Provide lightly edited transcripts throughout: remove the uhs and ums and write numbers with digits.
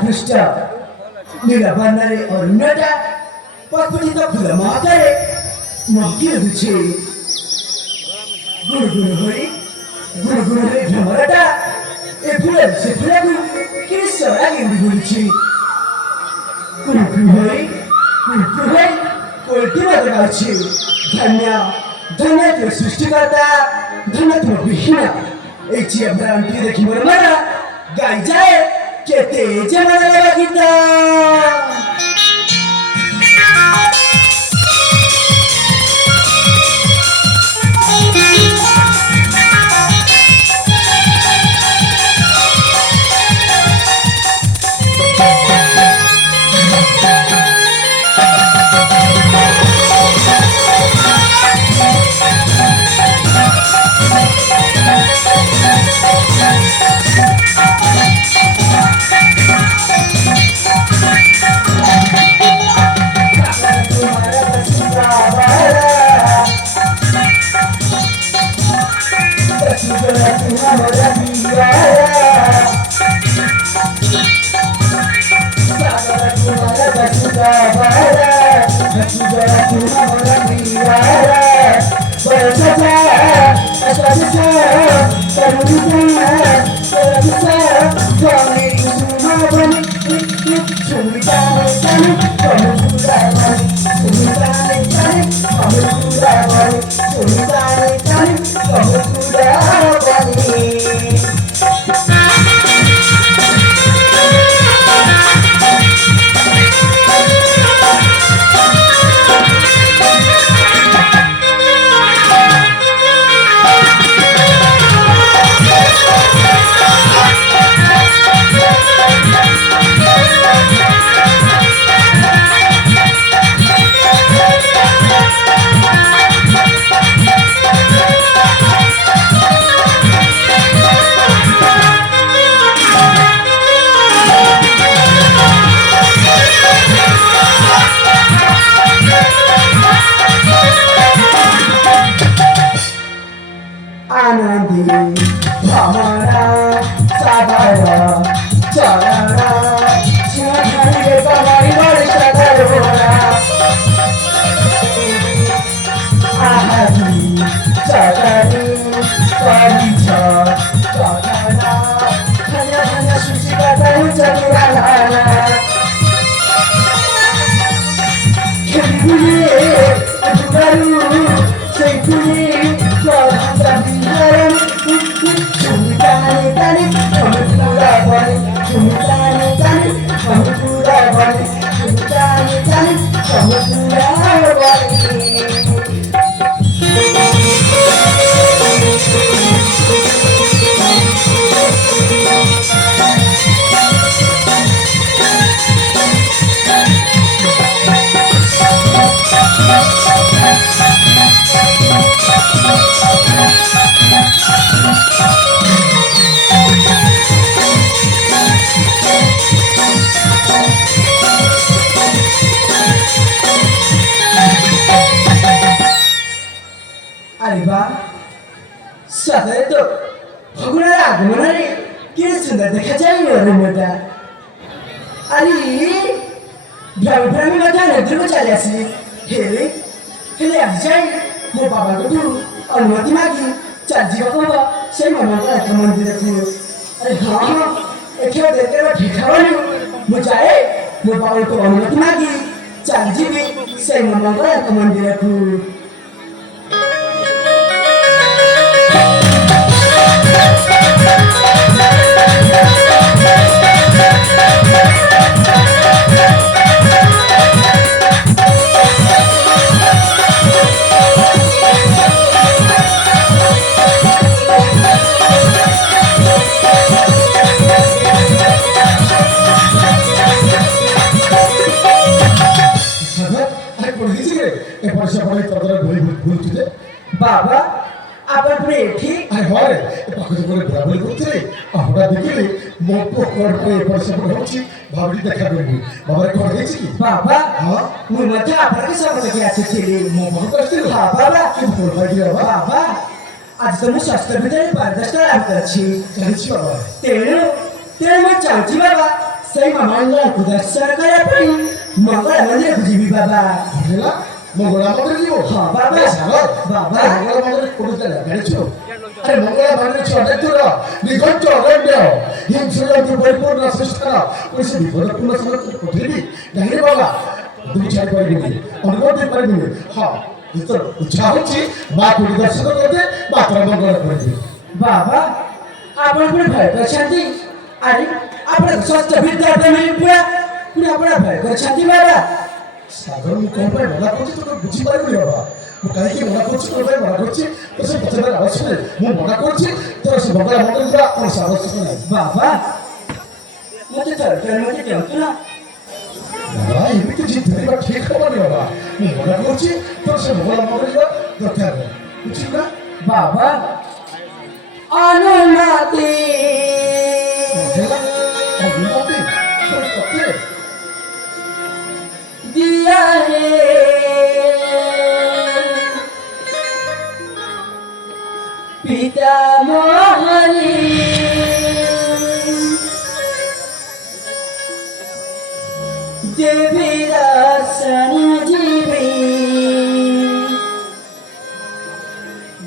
Pೃಷ್ಟ ನೀಲಬಣ್ಣರೆ ಅರುಣಟ ಪಕುಟಿತ ಫುಲ ಮಾತರೆ ಮಗ್ಗಿರುಚಿ ಗುರುಗುರು ಹೊರಿ ಗುರುಗುರು ಹೊರಿ ಭ್ರಮರಟ A ಫುಲ ಸೆ ಫುಲಗು ಕಿರಿಸರಾಗಿ ಗುರುಚಿ ಗುರುಗುರು ಹೊರಿ ಗುರುಗುರು ಹೊರಿ कोटी बदलाची धन्य धन्य तो सृष्टिकर्ता धन्य तो विहीन एची अभ्रांती देखी बरोबर गाय जाय के तेज मला गीता ହେଲେ ହେଲେ ଆଜି ଯାଇ ମୋ ବାବାଙ୍କଠୁ ଅନୁମତି ମାଗି ଚାଲିଯିବାକୁ ହବ ସେଇ ମାମାଙ୍କର ଏକ ମନ୍ଦିରକୁ। ଆରେ ହଁ ହଁ ଏଠିର ଦେଖିବା ଠିକ ହବନି। ମୁଁ ଯାଏ ମୋ ବାବାଙ୍କୁ ଅନୁମତି ମାଗି ଚାଲିଯିବି ସେଇ ମାମାଙ୍କର ଏକ ମନ୍ଦିରକୁ। বাবা আবার পুরো এটি আরে হয় পাখি করে ঘোরাঘুরি করছিলে আমরা দেখিলে মত করে পরিশ্রম হচ্ছে ভাবলি দেখা করবি বাবার করে দিয়েছি কি বাবা হ্যাঁ ମୁଁ ମଧ୍ୟ ଆପଣଙ୍କ ସଙ୍ଗରେ ଆସିଥିଲି। ମୋ ପାଖକୁ ଆସିଥିଲୁ ହଁ ବାବା କିନ୍ତୁ ଭଲ ଲାଗିଲା ବାବା ବାବା ଆଜି ତ ମୁଁ ସ୍ୱାସ୍ଥ୍ୟ ଭିତରେ ପାରଦର୍ଶିତା ଲାଭ କରିଛି। ଜାଣିଛି ବାବା ତେଣୁ ତେଣୁ ମୁଁ ଚାହୁଁଛି ବାବା ସେଇ ମାମାଙ୍କୁ ଦର୍ଶନ କରିବା ପାଇଁ ମଙ୍ଗଳ ମନ୍ଦିରକୁ ଯିବି ବାବା। ହେଲା ମଙ୍ଗଳା ମନ୍ଦିର ଯିବ ହଁ ବାବା ସାଙ୍ଗ ବାବା ମଙ୍ଗଳା ମନ୍ଦିର କୋଉଠି ଥିଲା ଜାଣିଛୁ আরে মঙ্গলা মন্দির চন্দ্র নিঘঞ্চ অরণ্য হিংসুলন্ত পরিপূর্ণ শ্রেষ্ঠর ওই সে বিপদপূর্ণ স্থান পঠিবি নাহি রে বাবা তুমি ছাড়ি পারিবিনি অনুভব পারিবিনি হ্যাঁ তোর ইচ্ছা হচ্ছে মা পরিদর্শন করতে মাত্র মঙ্গল করবি বাবা ଆପଣ ପୁଣି ଭୟ କରିଛନ୍ତି। ଆରେ ଆପଣ ସ୍ୱାସ୍ଥ୍ୟ ବିଦ୍ୟା ପୁରା ପୁଣି ଆପଣ ଭୟ କରିଛନ୍ତି ବାବା। ସାଗର ମୁଁ କଣ ପାଇଁ ମନା କରୁଛି ତୁ ବୁଝିପାରିବୁନି ବାବା ମୁଁ କାହିଁକି ମନା କରୁଛି ତୋ ପାଇଁ ମନା କରୁଛି ତୋ ସେ ପଚାରିବାର ଆବଶ୍ୟକ ନାହିଁ ମୁଁ ମନା କରୁଛି ତୋର ସେ ମଙ୍ଗଳା ମନ୍ଦିର ଯିବା କୌଣସି ଆବଶ୍ୟକ ନାହିଁ ବାବା ମୋତେ ତରକାରୀ ମୋତେ ଦିଅନ୍ତୁ ନା। ବାବା ଏମିତି ଜିଦ ଧରିବା ଠିକ ହବନି ବାବା ମୁଁ ମନା କରୁଛି ତୋର ସେ ମଙ୍ଗଳା ମନ୍ଦିର ଯିବା ଦରକାର ନାହିଁ ବୁଝିଲୁ ନା ବାବା ଅନୁମତି ହେଲା ଅନୁମତି ତୋର ତତେ ଦିଆ ହେ পিতা মোহনী দেবী দর্শন জীবী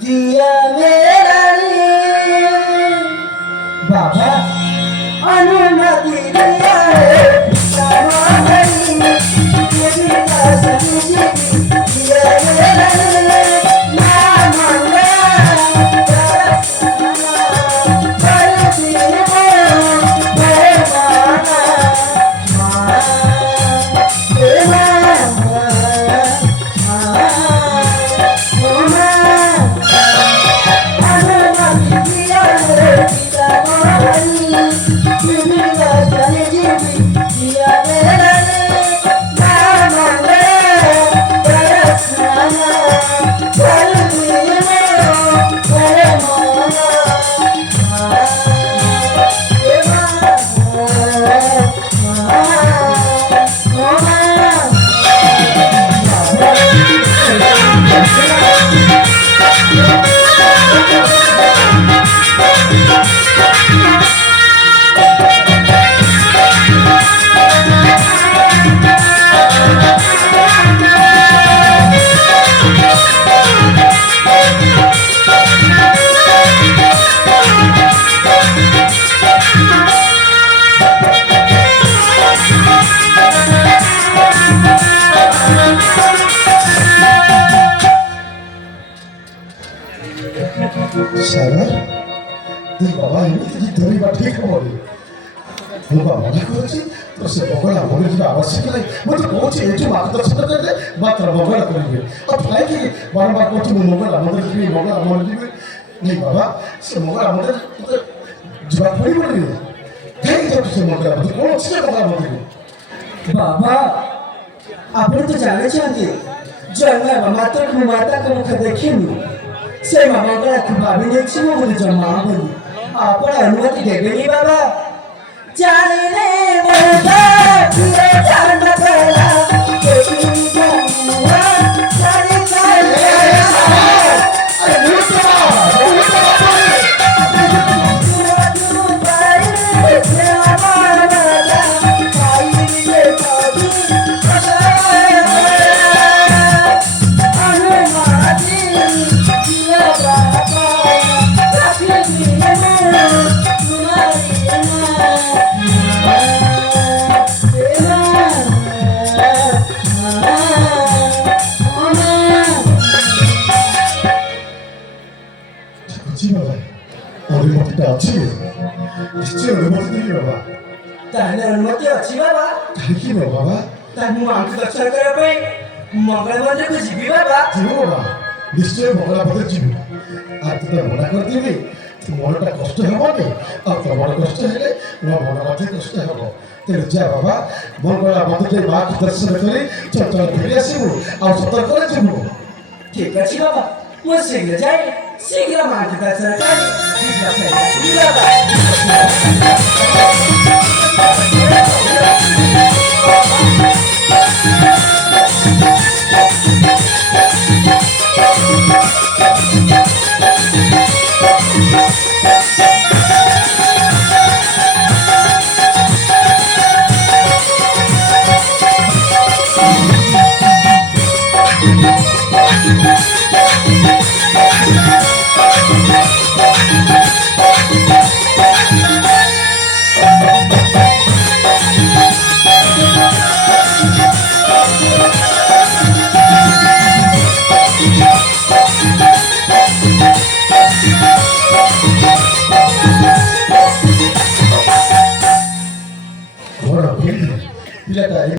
দিয়া মেরানি বাবা অনুমতি দিয়া পিতা মোহনী দেবী দর্শন জীবী দিয়া মেরানি ସାରା ତୁ ବାବା ଏମିତି ଜିଦ ଧରିବା ଠିକ ହବନି ମୁଁ ବା ମନା କରୁଛି ତ ସେ ମଙ୍ଗଳା ମନ୍ଦିର ଯିବା ଆବଶ୍ୟକ ନାହିଁ ମୁଁ ତ କହୁଛି ଏଇଠି ମାର୍ଗଦର୍ଶନ କରିଲେ ମାତ୍ର ମଙ୍ଗଳା କରିବେ ଆଉ କାହିଁକି ବାରମ୍ବାର କହୁଛି ମୁଁ ମଙ୍ଗଳା ମନ୍ଦିର ଯିବି ମଙ୍ଗଳା ମନ୍ଦିର ଯିବି ନାଇଁ ବାବା ସେ ମଙ୍ଗଳା ମନ୍ଦିର ତୋତେ ଯିବାକୁ ପଡ଼ିବନି କାହିଁକି ଯାଉଛୁ ସେ ମଙ୍ଗଳା ମନ୍ଦିର କ'ଣ ଅଛି ସେ ମଙ୍ଗଳା ମନ୍ଦିର ବାବା ଆପଣ ତ ଜାଣିଛନ୍ତି ଜନ୍ମ ମାତ୍ର ମୁଁ ମାତାଙ୍କ ମୁଖ ଦେଖିନି ସେ ମାମାଙ୍କର ଭାବି ନେଇଛି ମୁଁ ବୋଲି ଜମା ବୋଲି ଆପଣ ଅନୁମତି ଦେବେନି ବାବା ଜାଣିଲେ বুঝছি বাবা ওদের মধ্যে আছে নিশ্চয়ই ওদের মধ্যে দেখি বাবা তাহলে অনুমতি ଅଛି ବାବା তাহলে কি নেব বাবা ତାହେଲେ ମୁଁ ଆଙ୍କୁ ଦର୍ଶନ କରିବା ପାଇଁ ମଙ୍ଗଳ ମନ୍ଦିରକୁ ଯିବି ବାବା ଯିବୁ ବାବା ନିଶ୍ଚୟ ମଙ୍ଗଳା ପଥରେ ଯିବୁ আর তুই তো মনে করে দিবি তোর মনটা কষ্ট হবনি আর তোমার কষ্ট হলে তোমার মনে মাঝে কষ্ট হব তেমন যা বাবা মঙ্গলা মন্দিরে মাকে দর্শন করে চঞ্চল ফিরে আসিবু আর সতর্ক করে যাবো ଠିକ ଅଛି ବାବା ମୁଁ ଶୀଘ୍ର ଯାଇ ଶୀଘ୍ର ମାଙ୍କୁ ଦର୍ଶନ କରି ଶୀଘ୍ର ଫେରି ଆସିବି ବାବା